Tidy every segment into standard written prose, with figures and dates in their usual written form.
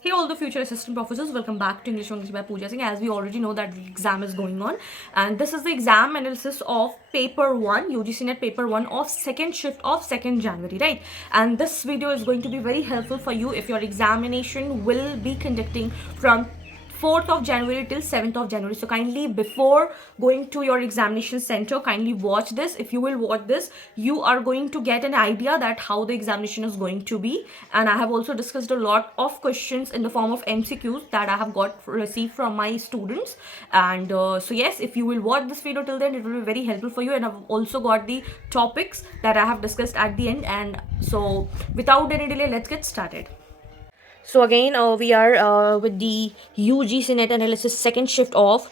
Hey all the future assistant professors, welcome back to English by Pooja Singh. As we already know that the exam is going on, and this is the exam analysis of paper 1, UGC NET paper 1 of second shift of 2nd January, right? And this video is going to be very helpful for you if your examination will be conducting from 4th of January till 7th of January. So kindly, before going to your examination center, kindly watch this. If you will watch this, you are going to get an idea that how the examination is going to be. And I have also discussed a lot of questions in the form of MCQs that I have got received from my students. And so yes, if you will watch this video till then, it will be very helpful for you. And I've also got the topics that I have discussed at the end. And so without any delay, let's get started. So again, we are with the UGC NET analysis second shift of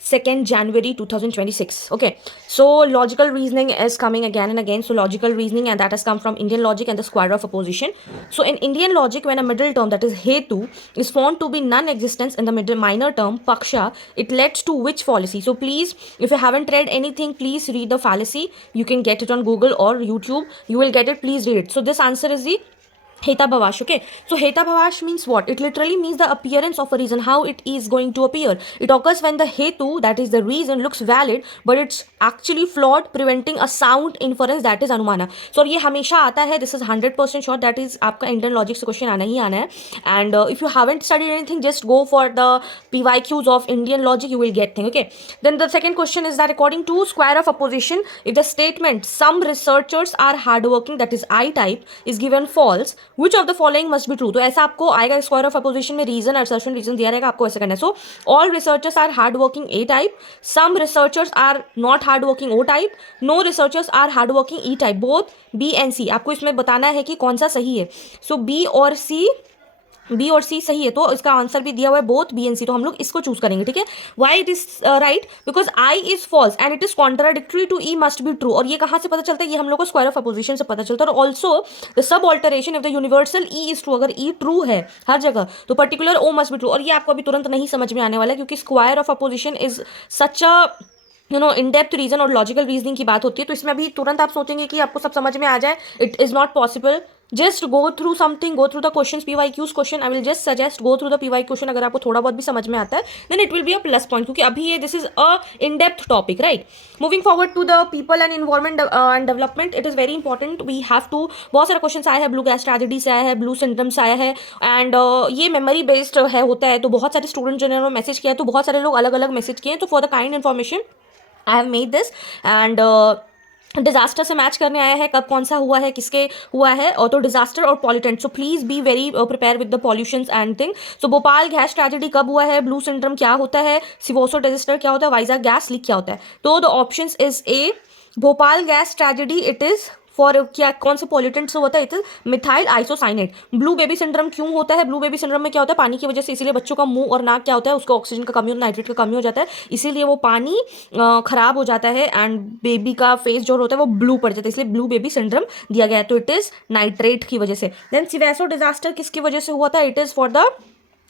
2nd January 2026. Okay, so logical reasoning is coming again and again. So logical reasoning, and that has come from Indian logic and the square of opposition. So in Indian logic, when a middle term, that is hetu, is found to be non-existence in the middle minor term paksha, it leads to which fallacy? So please, if you haven't read anything, please read the fallacy. You can get it on Google or YouTube. You will get it. Please read it. So this answer is the Hetabhavash. Okay, so Hetabhavash means what? It literally means the appearance of a reason, how it is going to appear. It occurs when the hetu, that is the reason, looks valid but it's actually flawed, preventing a sound inference, that is anumana. So ये हमेशा आता है. This is 100% sure. That is आपका Indian logic से question आना ही आना है. And if you haven't studied anything, just go for the PYQs of Indian logic. You will get thing. Okay. Then the second question is that according to square of opposition, if the statement some researchers are hardworking, that is I type, is given false, which of the following must be true? तो ऐसा आपको आएगा square of opposition में reason assertion reason दिया रहेगा, आपको ऐसा करना है. So all researchers are hard working A type, some researchers are not hard working O type, no researchers are hard working E type. Both B and C. आपको इसमें बताना है कि कौन सा सही है. सो बी और सी सही है, तो इसका आंसर भी दिया हुआ है बोथ बी एंड सी. तो हम लोग इसको चूज करेंगे. ठीक है. Why it is right? Because I is false and it is contradictory to E must be true. और ये कहाँ से पता चलता है? ये हम लोग को स्क्वायर ऑफ अपोजिशन से पता चलता है. और also the subalteration if the universal E is true, अगर ई ट्रू है हर जगह तो particular O must be true. और ये आपको अभी तुरंत नहीं समझ में आने वाला है, क्योंकि square of opposition is such a in depth reason और लॉजिकल रीजनिंग की बात होती है. तो इसमें अभी तुरंत आप सोचेंगे कि आपको सब समझ में आ जाए. It is not possible. Just go through something, go through the question PYQs question. I will just suggest go through the PYQ question. अगर आपको थोड़ा बहुत भी समझ में आता है then it will be a plus point, क्योंकि अभी ये this is a in depth topic, right. Moving forward to the people and environment and development, it is very important. We have to, बहुत सारे क्वेश्चन आया है. Blue gas tragedy से आया है, ब्लू सिंड्रोम से आया है. एंड ये मेमोरी बेस्ड है होता है. तो बहुत सारे स्टूडेंट जिन्होंने मैसेज किया है, तो बहुत सारे लोग अलग अलग मैसेज किए हैं. तो for the kind information I have made this. And disaster से मैच करने आया है, कब कौन सा हुआ है, किसके हुआ है. और तो डिजास्टर और pollutant. So please be very prepare with the pollutions and thing. So Bhopal gas tragedy कब हुआ है, ब्लू सिंड्रोम क्या होता है, सिवोसो डिजास्टर क्या होता है, वाइजाग गैस लीक क्या होता है. तो the options is a Bhopal gas tragedy. It is for क्या, कौन से पॉल्यूटेंट से होता है? It is methyl isocyanate. Blue baby syndrome क्यों होता है? ब्लू बेबी सिंड्रोम में क्या होता है? पानी की वजह से, इसीलिए बच्चों का मुंह और नाक क्या होता है, उसको ऑक्सीजन का कमी, नाइट्रेट का कमी हो जाता है, इसीलिए वो पानी खराब हो जाता है एंड बेबी का फेस जो होता है वो ब्लू पड़ जाता है, इसलिए ब्लू बेबी सिंड्रोम दिया गया है. तो इट इज नाइट्रेट की वजह से. देन सिवेसो डिजास्टर किसकी वजह से हुआ था? It is for the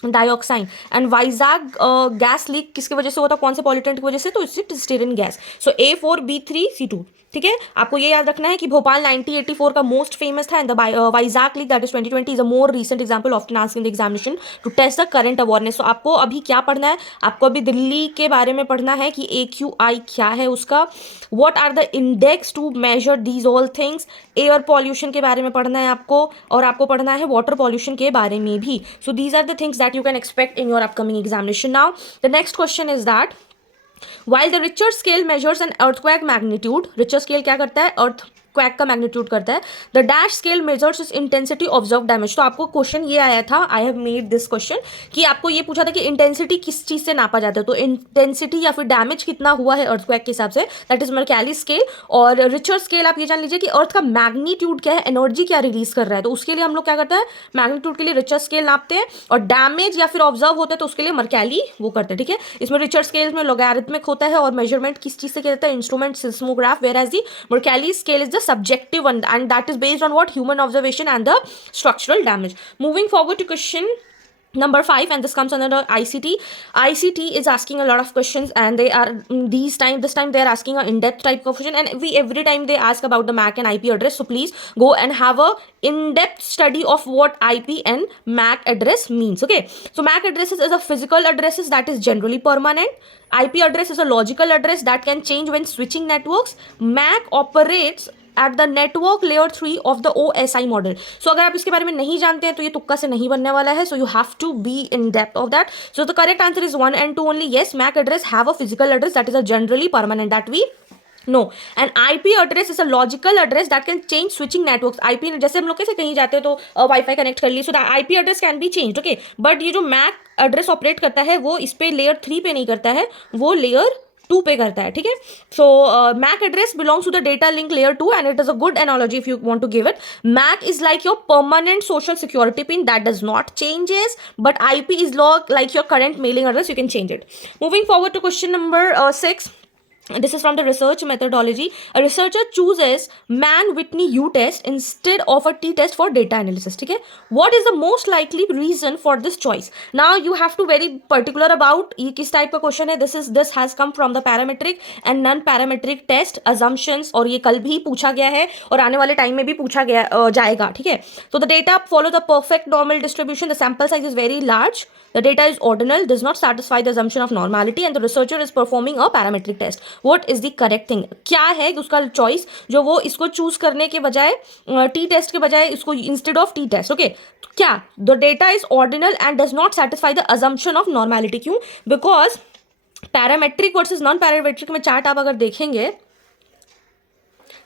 dioxin. And Vizag gas leak किसकी वजह से होता है? कौन से पॉल्यूटेंट की वजह से? तो इट्स स्टीरिन गैस. So A4B3C2. ठीक है. आपको ये याद रखना है कि भोपाल 1984 का मोस्ट फेमस था, and the Vizag leak that is 2020 is a more recent example of asked in the examination to test the current awareness. तो आपको अभी क्या पढ़ना है? आपको अभी दिल्ली के बारे में पढ़ना है कि AQI क्या है उसका, what are the index to measure these all things. Air pollution के बारे में पढ़ना है आपको, और आपको पढ़ना है वाटर पॉल्यूशन के बारे में भी. So these are the things that you can expect in your upcoming examination. Now the next question is that while the Richter scale measures an earthquake magnitude, Richter scale क्या करता है? Quack का magnitude करता है. The dash scale measures is intensity observe damage. तो आपको question ये आया था, I have made this question, कि आपको ये पूछा था कि इंटेंसिटी किस चीज से नापा जाता है. तो इंटेंसिटी या फिर डैमेज कितना हुआ है अर्थक्वैक के हिसाब से, दैट इज मर्कैली स्केल. और रिचर्ड स्केल आप ये जान लीजिए कि अर्थ का मैग्नीट्यूड क्या है, एनर्जी क्या रिलीज कर रहा है. तो उसके लिए हम लोग क्या करते हैं? मैग्नीट्यूड के लिए रिचर्ड स्केल नापते हैं, और डैमेज या फिर ऑब्जर्व होता है तो उसके लिए मर्कैली वो करते हैं. ठीक है. इसमें रिचर्ड स्केल में लॉगरिथमिक होता है, और मेजरमेंट किस चीज से किया जाता है? Instrument seismograph. Whereas the Mercalli scale is the subjective one, and that is based on what? Human observation and the structural damage. Moving forward to question Number 5, and this comes under ICT. ICT is asking a lot of questions, and they are this time they are asking an in-depth type of question, and every time they ask about the MAC and IP address. So please go and have a in-depth study of what IP and MAC address means. Okay, so MAC addresses is a physical addresses that is generally permanent. IP address is a logical address that can change when switching networks. MAC operates at the network layer 3 of the OSI model. So अगर आप इसके बारे में नहीं जानते हैं तो ये तुक्का से नहीं बनने वाला है. So you have to be in depth of that. So the correct answer is 1 and 2 only. Yes, MAC address have a physical address that is a generally permanent that we know. And IP address is a logical address that can change switching networks. IP जैसे हम लोग कैसे कहीं जाते हैं तो wifi connect कर ली, so the IP address can be changed. Okay, but ये जो MAC एड्रेस ऑपरेट करता है वो इस पे लेयर 3 पे नहीं करता है, वो लेयर 2 पे करता है. ठीक है, so MAC address belongs to the data link layer 2 and it is a good analogy if you want to give it. MAC is like your permanent social security pin that does not changes, but IP is like your current mailing address, you can change it. Moving forward to question number 6. This is from the research methodology. A researcher chooses Mann-Whitney U-test instead of a t-test for data analysis. ठीक है, what is the most likely reason for this choice? Now you have to very particular about ये किस type का question है. This has come from the parametric and non-parametric test assumptions, और ये कल भी पूछा गया है और आने वाले टाइम में भी पूछा गया जाएगा. ठीक है, so the data follow the perfect normal distribution. The sample size is very large. The data is ordinal, does not satisfy the assumption of normality, and the researcher is performing a parametric test. What is the correct thing? क्या है उसका choice जो वो इसको choose करने के बजाय T test के बजाय इसको instead of t test. Okay, क्या the data is ordinal and does not satisfy the assumption of normality. क्यों? Because parametric versus non parametric में चार्ट आप अगर देखेंगे,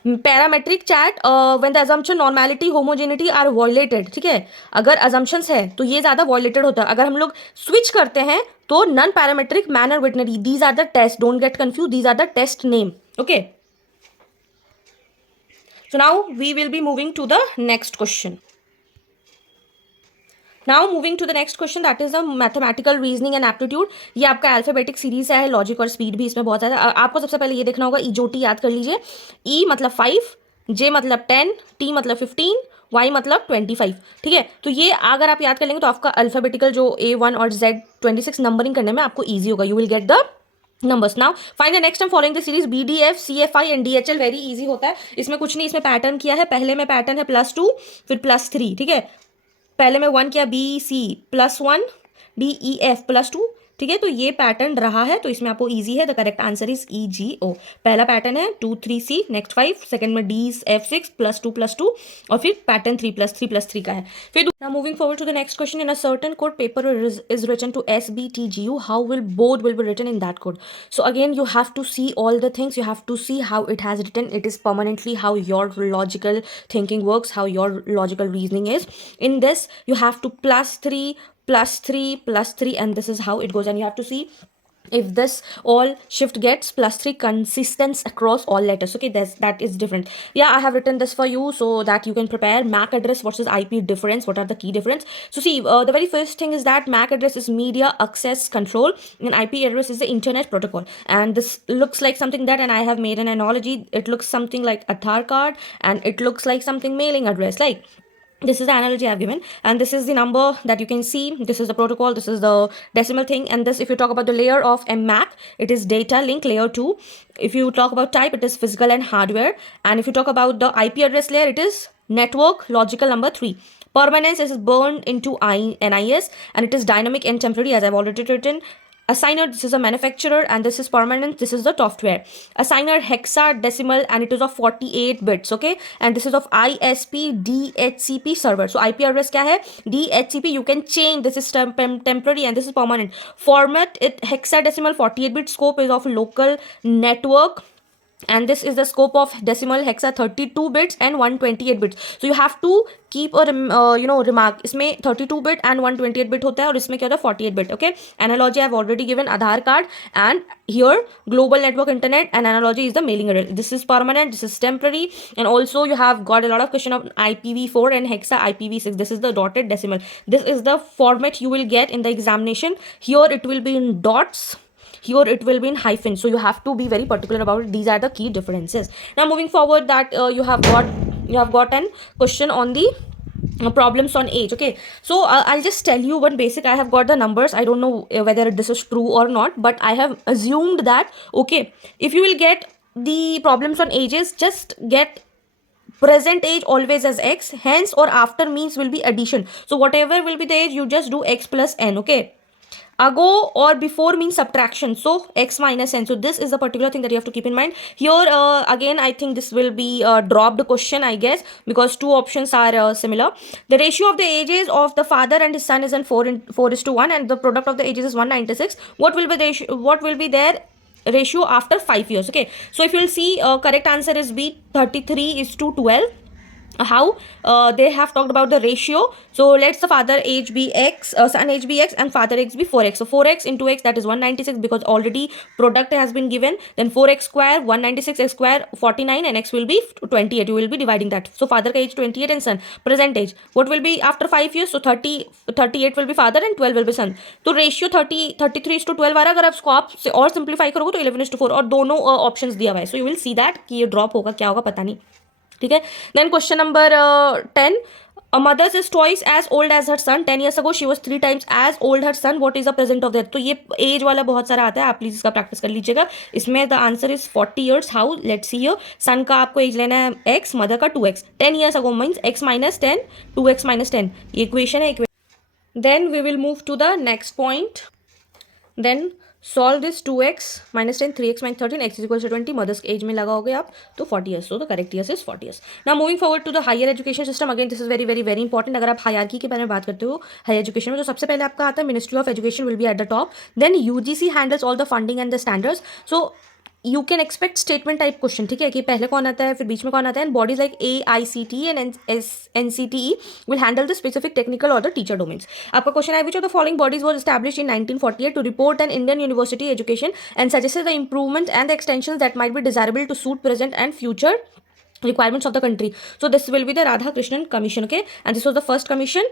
parametric chart when the assumption normality homogeneity are violated. ठीक है, अगर assumptions है तो ये ज़्यादा वॉयलेटेड होता है. अगर हम लोग स्विच करते हैं तो नॉन पैरामेट्रिक, मैन और Whitney, these are the test, don't get confused, these are the test name. Okay, so now we will be moving to the next question. Now moving to the next question, that is the mathematical reasoning and aptitude. ये आपका alphabetic series है, logic और speed भी इसमें बहुत ज़्यादा. आपको सबसे पहले ये देखना होगा, ईजोटी याद कर लीजिए. ई मतलब 5, जे मतलब 10, टी मतलब 15, वाई मतलब 25. ठीक है, तो ये अगर आप याद कर लेंगे तो आपका अल्फाबेटिकल जो A1 और Z26 नंबरिंग करने में आपको ईजी होगा. You will get the numbers. Now find the next time following the series. BDF, CFI and DHL very easy होता है. इसमें कुछ नहीं, इसमें पैटर्न किया है. पहले में पैटर्न है +2 फिर +3. ठीक है, पहले में 1 किया, BC +1, DEF +2. ठीक है, तो ये पैटर्न रहा है, तो इसमें आपको इजी है. The correct answer is EGO. पहला पैटर्न है 2 3 C, नेक्स्ट 5, सेकंड में DF6 +2 और फिर पैटर्न 3 +3 +3 का है. फिर now moving forward to the next question. In a certain code, paper is written to SBTGU. How will both will be written in that code? So again, you have to see all the things. You have to see how it has written. It is permanently how your logical thinking works, how your logical reasoning is. In this, you have to +3 +3 +3, and this is how it goes. And you have to see if this all shift gets +3 consistent across all letters. Okay, that is different. Yeah, I have written this for you so that you can prepare. MAC address versus IP difference, what are the key difference. So see, the very first thing is that MAC address is media access control and IP address is the internet protocol. And this looks like something that, and I have made an analogy, it looks something like Aadhaar card and it looks like something mailing address. Like, this is the analogy I've given, and this is the number that you can see. This is the protocol, this is the decimal thing, and this, if you talk about the layer of MAC, it is data link layer 2. If you talk about type, it is physical and hardware, and if you talk about the IP address layer, it is network logical number 3. Permanence is burned into NIS, and it is dynamic and temporary, as I've already written. Assigner, this is a manufacturer, and this is permanent, this is the software. Assigner hexadecimal, and it is of 48 bits. Okay, and this is of ISP DHCP server. So IP address क्या है? DHCP, you can change. This is temporary and this is permanent. Format it hexadecimal 48 bit. Scope is of local network, and this is the scope of decimal hexa 32 bits and 128 bits. So you have to keep a remark. इसमें 32 bit and 128 bit होता है और इसमें क्या होता है 48 bit. Okay, analogy I have already given, Aadhaar card, and here global network internet, and analogy is the mailing address. This is permanent, this is temporary, and also you have got a lot of question of IPv4 and hexa IPv6. This is the dotted decimal. This is the format you will get in the examination. Here it will be in dots, here it will be in hyphen, so you have to be very particular about it. These are the key differences. Now moving forward, that you have got an question on the problems on age. Okay, so I'll just tell you one basic. I have got the numbers. I don't know whether this is true or not, but I have assumed that, okay, if you will get the problems on ages, just get present age always as x, hence or after means will be addition. So whatever will be the age, you just do x plus n. Okay, ago or before means subtraction, so x minus n. So this is the particular thing that you have to keep in mind here. Again, I think this will be dropped question, I guess, because two options are similar. The ratio of the ages of the father and his son is in 4 is to 1, and the product of the ages is 196. What will be the ratio, what will be their ratio after 5 years? Okay, so if you'll see, correct answer is b, 33 is to 12. How they have talked about the ratio. So let's the father age be x, son age be x, and father age be 4x. So 4x into x, that is 196, because already product has been given. Then 4x square 196, x square 49, and x will be 28. You will be dividing that. So father ka age 28 and son present age, what will be after 5 years? So 38 will be father and 12 will be son. तो ratio 33 is to 12 आ रहा है. अगर आप इसको आप और simplify करोगे तो 11 is to 4, और दोनों ऑप्शंस दिया हुआ है. So you will see that कि ये ड्रॉप होगा, क्या होगा पता नहीं. ठीक है. Then question number 10. A mother is twice as old as her son. 10 years ago she was 3 times as old her son. What is the present of that? तो ये एज वाला बहुत सारा आता है, आप प्लीज इसका प्रैक्टिस कर लीजिएगा. इसमें the answer is 40 years. How? Let's see here. Son का आपको एज लेना है x, मदर का 2x. 10 years ago means x minus 10, 2x minus 10. ये इक्वेशन है. Then we will move to the next point. Then solve this 2x minus 10, 3x minus 13, x is equal to 20. Mother's age में लगाओगे आप तो 40 years. So the correct years is 40 years. Now moving forward to the higher education system. Again this is very very very important. अगर आप hierarchy के बारे में बात करते हो हायर एजुकेशन में, तो सबसे पहले आपका आता है ministry of education will be at the top. Then UGC handles all the funding and the standards. So you can expect statement type question. ठीक है, कि पहले कौन आता है फिर बीच में कौन आता है. And bodies like AICTE and NCTE will handle the specific technical और द टीचर डोमेन्स. आपका क्वेश्चन है which of the following bodies was established in 1948 to report an Indian university education and suggest the improvement and the extension that might be desirable to suit present and future requirements of the country. So this will be the Radhakrishnan Commission. Okay, and this was the first commission.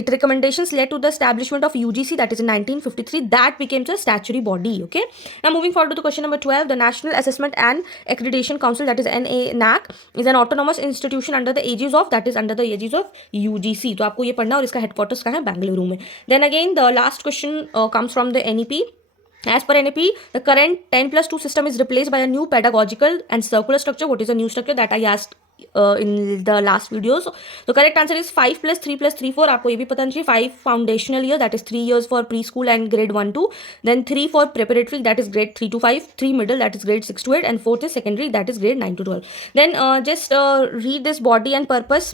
Its recommendations led to the establishment of UGC, that is in 1953. That became the statutory body. Okay, now moving forward to the question number 12. The National Assessment and Accreditation Council, that is NAAC, is an autonomous institution under the aegis of, that is under the aegis of UGC. तो आपको ये पढ़ना, और इसका headquarters कहाँ है? बेंगलुरु में. Then again the last question comes from the NEP. As per NEP, the current 10+2 system is replaced by a new pedagogical and circular structure. What is the new structure that I asked in the last videos? The correct answer is 5 + 3 + 3 4. आपको ये भी पता नहीं चाहिए. 5 foundational year, that is 3 years for preschool and grade 1 to. Then 3 for preparatory, that is grade 3 to 5. 3 middle, that is grade 6 to 8. And 4th is secondary, that is grade 9 to 12. Then just read this body and purpose.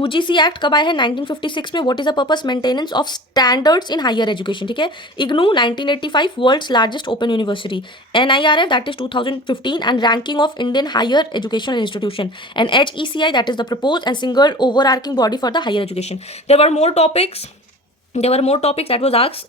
UGC Act कब आया है? 1956 में. What is the purpose? Maintenance of standards in higher education. ठीक है. IGNOU 1985, world's largest open university. NIRF, that is 2015, and ranking of Indian higher educational institution. And HECI, that is the proposed and single overarching body for the higher education. There were more topics that was asked.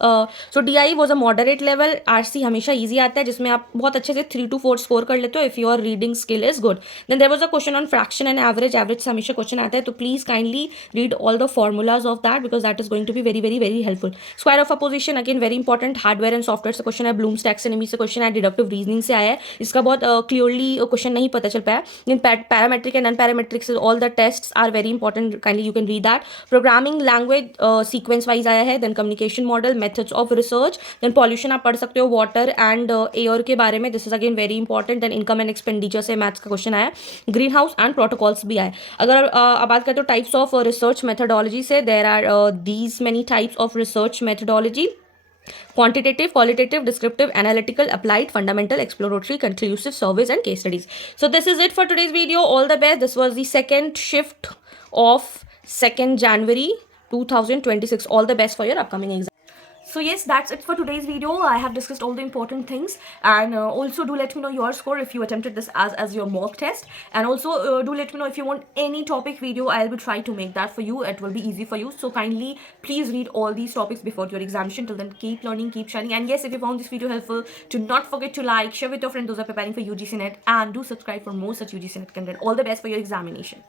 So DI was a moderate level. RC हमेशा easy आता है, जिसमें आप बहुत अच्छे से 3 to 4 score कर लेते हो if your reading skill is good. Then there was a question on fraction and average. Average से हमेशा question आता है, तो please kindly read all the formulas of that, because that is going to be very very very helpful. Square of opposition, again very important. Hardware and software से question है. Bloom's taxonomy से question है. Deductive reasoning से आया है. इसका बहुत clearly question नहीं पता चल पाया. Then parametric and non-parametric से all the tests are very important. Kindly you can read that. Programming language sequence wise आया है. Then communication model, methods of research. Then pollution आप पढ़ सकते हो, water and air के बारे में. This is again very important. Then income and expenditure से मैथ्स का क्वेश्चन आया. Greenhouse and protocols भी आए. अगर आप बात करते हो types of research methodology से, there are these many types of research methodology: quantitative, qualitative, descriptive, analytical, applied, fundamental, exploratory, conclusive, surveys and case studies. So this is it for today's video. All the best. This was the second shift of 2nd January 2026. All the best for your upcoming exam. So yes, that's it for today's video. I have discussed all the important things, and also do let me know your score if you attempted this as your mock test, and also do let me know if you want any topic video. I'll be trying to make that for you. It will be easy for you, so kindly please read all these topics before your examination. Till then, keep learning, keep shining, and yes, if you found this video helpful, do not forget to like, share with your friends those are preparing for UGC NET, and do subscribe for more such UGC NET content. All the best for your examination.